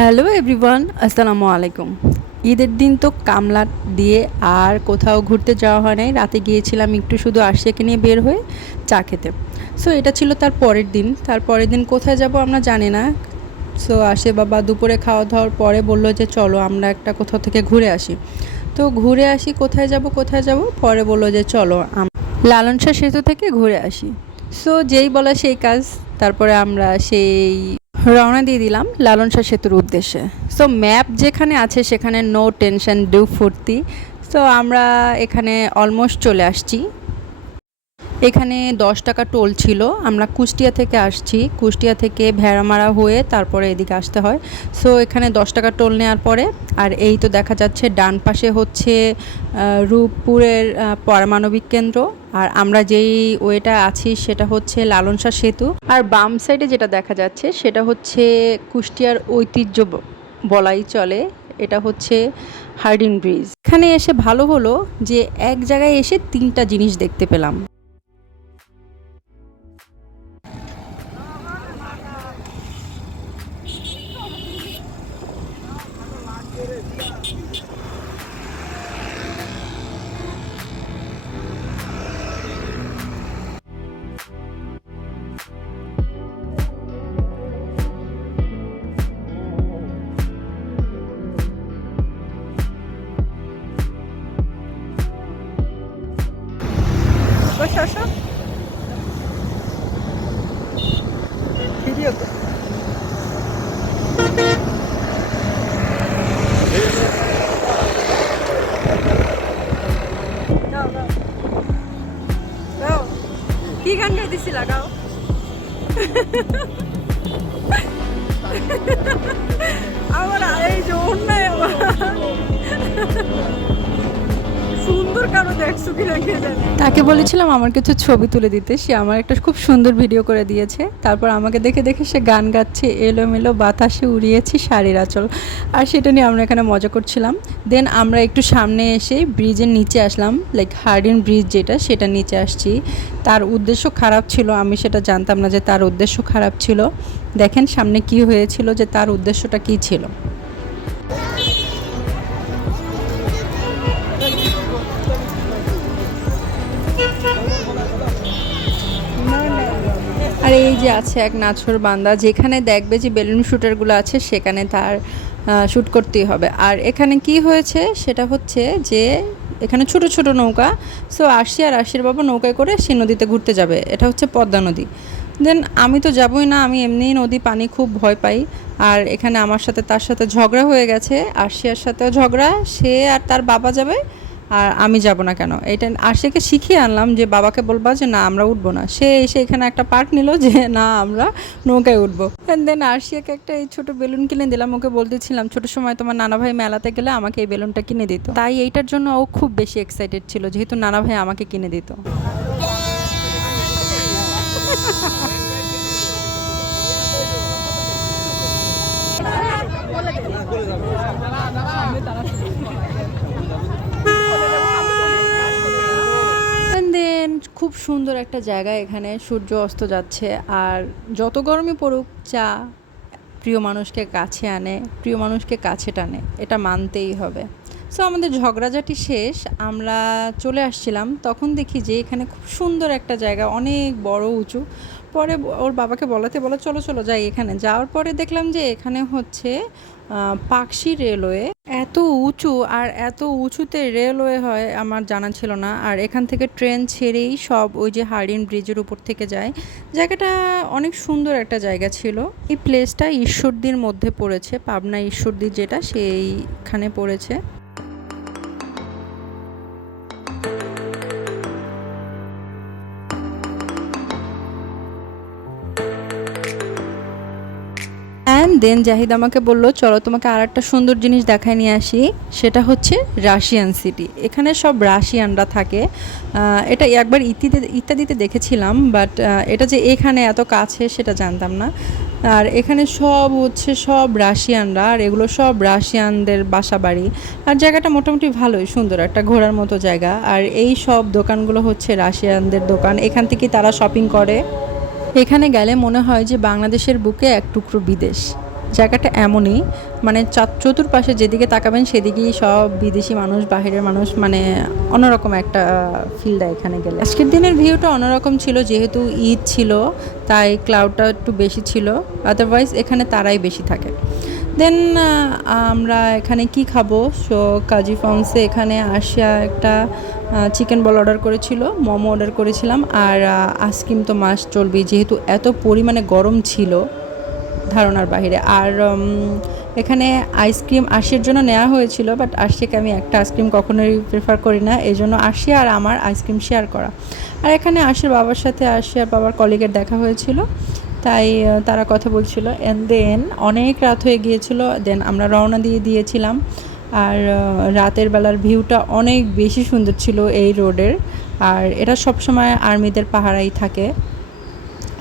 Hello everyone, আসসালামু আলাইকুম। ঈদের দিন তো কামলা দিয়ে আর কোথাও ঘুরতে যাওয়া হয় নাই। রাতে গিয়েছিলাম একটু শুধু আরশিয়াকে নিয়ে বের হয়ে চা খেতে। সো এটা ছিল তার পরের দিন। তার পরের দিন কোথায় যাব আমরা জানি না। সো আসে বাবা দুপুরে খাওয়া দাওয়ার পরে বলল যে চলো আমরা একটা কোথাও থেকে ঘুরে আসি। তো ঘুরে আসি, কোথায় যাব পরে বলল যে চলো লালন শাহ সেতু থেকে ঘুরে আসি। সো যেই বলা সেই কাজ। তারপরে আমরা সেই রওনা দিয়ে দিলাম লালন শাহ সেতুর উদ্দেশ্যে। সো ম্যাপ যেখানে আছে সেখানে নো টেনশন ডু ফুর্তি। সো আমরা এখানে অলমোস্ট চলে আসছি। এখানে 10 টাকা টোল ছিল। আমরা কুষ্টিয়া থেকে আসছি, কুষ্টিয়া থেকে ভেড়ামারা হয়ে তারপরে এদিকে আসতে হয়। সো এখানে 10 টাকা টোল নেওয়ার পরে আর এই তো দেখা যাচ্ছে ডান পাশে হচ্ছে রূপপুরের পারমাণবিক কেন্দ্র। আর আমরা যেই ওয়েটা আছি সেটা হচ্ছে লালন শাহ সেতু। আর বাম সাইডে যেটা দেখা যাচ্ছে সেটা হচ্ছে কুষ্টিয়ার ঐতিহ্য বলাই চলে। এটা হচ্ছে হার্ডিন ব্রিজ। এখানে এসে ভালো হলো যে এক জায়গায় এসে 3টা জিনিস দেখতে পেলাম। বসো আসো, ভিডিও কর। গাও গাও গাও, কি গান গাইতেছিলা? গাও। আমার এই যে অন্যায় আমার সুন্দর কারো দেখছো কিনা কে জানে। তাকে বলেছিলাম আমার কিছু ছবি তুলে দিতে, সে আমার একটা খুব সুন্দর ভিডিও করে দিয়েছে। তারপর আমাকে দেখে দেখে সে গান গাচ্ছে, এলোমেলো বাতাসে উড়িয়েছি শাড়ির আঁচল। আর সেটা নিয়ে আমরা এখানে মজা করছিলাম। দেন আমরা একটু সামনে এসে ব্রিজের নিচে আসলাম, লাইক হার্ডিন ব্রিজ যেটা, সেটা নিচে আসছি। তার উদ্দেশ্য খারাপ ছিল, আমি সেটা জানতাম না যে তার উদ্দেশ্য খারাপ ছিল। দেখেন সামনে কি হয়েছিল, যে তার উদ্দেশ্যটা কী ছিল। আর এই যে আছে এক নাছোড় বান্দা, যেখানে দেখবে যে বেলুন শুটারগুলো আছে সেখানে তার শ্যুট করতেই হবে। আর এখানে কি হয়েছে সেটা হচ্ছে যে এখানে ছোট ছোট নৌকা। সো আরশি আর আরশির বাবা নৌকায় করে সে নদীতে ঘুরতে যাবে। এটা হচ্ছে পদ্মা নদী। দেন আমি তো যাবই না, আমি এমনিই নদী পানি খুব ভয় পাই। আর এখানে আমার সাথে তার সাথে ঝগড়া হয়ে গেছে, আরশিয়ার সাথেও ঝগড়া, সে আর তার বাবা যাবে আর আমি যাব না কেন। এটা আরশিয়াকে শিখিয়ে আনলাম যে বাবাকে বলবা যে না আমরা উঠবো না। সে এসে এখানে একটা পার্ট নিল যে না আমরা নৌকায় উঠবো। অ্যান্ড দেন আরশিয়াকে একটা এই ছোটো বেলুন কিনে দিলাম। ওকে বলতেছিলাম ছোটো সময় তোমার নানা ভাই মেলাতে গেলে আমাকে এই বেলুনটা কিনে দিত। তাই এইটার জন্য ও খুব বেশি এক্সাইটেড ছিল, যেহেতু নানা ভাই আমাকে কিনে দিত। দেন খুব সুন্দর একটা জায়গা, এখানে সূর্য অস্ত যাচ্ছে। আর যত গরমই পড়ুক চা প্রিয় মানুষকে কাছে আনে, প্রিয় মানুষকে কাছে টানে, এটা মানতেই হবে। সো আমাদের ঝগড়াঝাটি শেষ, আমরা চলে আসছিলাম। তখন দেখি যে এখানে খুব সুন্দর একটা জায়গা, অনেক বড় উঁচু। পরে ওর বাবাকে বলে চলো চলো যাই। এখানে যাওয়ার পরে দেখলাম যে এখানে হচ্ছে পাকশি রেলওয়ে। এত উঁচু, আর এত উঁচুতে রেলওয়ে হয় আমার জানা ছিল না। আর এখান থেকে ট্রেন ছেড়েই সব ওই যে হার্ডিন ব্রিজের উপর থেকে যায়। জায়গাটা অনেক সুন্দর একটা জায়গা ছিল। এই প্লেসটা ঈশ্বরদীর মধ্যে পড়েছে, পাবনা ঈশ্বরদী যেটা সেইখানে পড়েছে। অ্যান্ড দেন জাহিদ আমাকে বললো চলো তোমাকে আর একটা সুন্দর জিনিস দেখায় নিয়ে আসি। সেটা হচ্ছে রাশিয়ান সিটি। এখানে সব রাশিয়ানরা থাকে। এটা একবার ইত্যাদিতে দেখেছিলাম, বাট এটা যে এখানে এত কাছে সেটা জানতাম না। আর এখানে সব হচ্ছে সব রাশিয়ানরা, আর এগুলো সব রাশিয়ানদের বাসা বাড়ি। আর জায়গাটা মোটামুটি ভালোই সুন্দর, একটা ঘোরার মতো জায়গা। আর এই সব দোকানগুলো হচ্ছে রাশিয়ানদের দোকান, এখান থেকে তারা শপিং করে। এখানে গেলে মনে হয় যে বাংলাদেশের বুকে এক টুকরো বিদেশ। জায়গাটা এমনই, মানে চতুর্পাশে যেদিকে তাকাবেন সেদিকেই সব বিদেশি মানুষ, বাহিরের মানুষ, মানে অন্যরকম একটা ফিল দেয় এখানে গেলে। আজকের দিনের ভিউটা অন্যরকম ছিল, যেহেতু ঈদ ছিল তাই ক্লাউডটা একটু বেশি ছিল, আদারওয়াইজ এখানে তারাই বেশি থাকে। দেন আমরা এখানে কি খাবো, সো কাজী ফার্মসে এখানে আসিয়া একটা চিকেন বল অর্ডার করেছিল, মোমো অর্ডার করেছিলাম, আর আইসক্রিম তো মাস্ট চলবেই, যেহেতু এত পরিমাণে গরম ছিল ধারণার বাইরে। আর এখানে আইসক্রিম আশির জন্য নেওয়া হয়েছিল, বাট আশিকে আমি একটা আইসক্রিম কখনোই প্রেফার করি না, এই জন্য আশি আর আমার আইসক্রিম শেয়ার করা। আর এখানে আশির বাবার সাথে আর বাবার কলিগের দেখা হয়েছিল, তাই তারা কথা বলছিল। অ্যান্ড দেন অনেক রাত হয়ে গিয়েছিল, দেন আমরা রওনা দিয়েছিলাম। আর রাতের বেলার ভিউটা অনেক বেশি সুন্দর ছিল এই রোডের, আর এটা সবসময় আর্মিদের পাহারাই থাকে।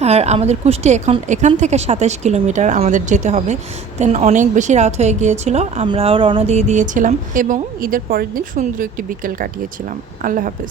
আর আমাদের কুষ্টি এখান থেকে 27 কিলোমিটার আমাদের যেতে হবে। দেন অনেক বেশি রাত হয়ে গিয়েছিল, আমরাও রওনা দিয়েছিলাম এবং ঈদের পরের দিন সুন্দর একটি বিকেল কাটিয়েছিলাম। আল্লাহ হাফেজ।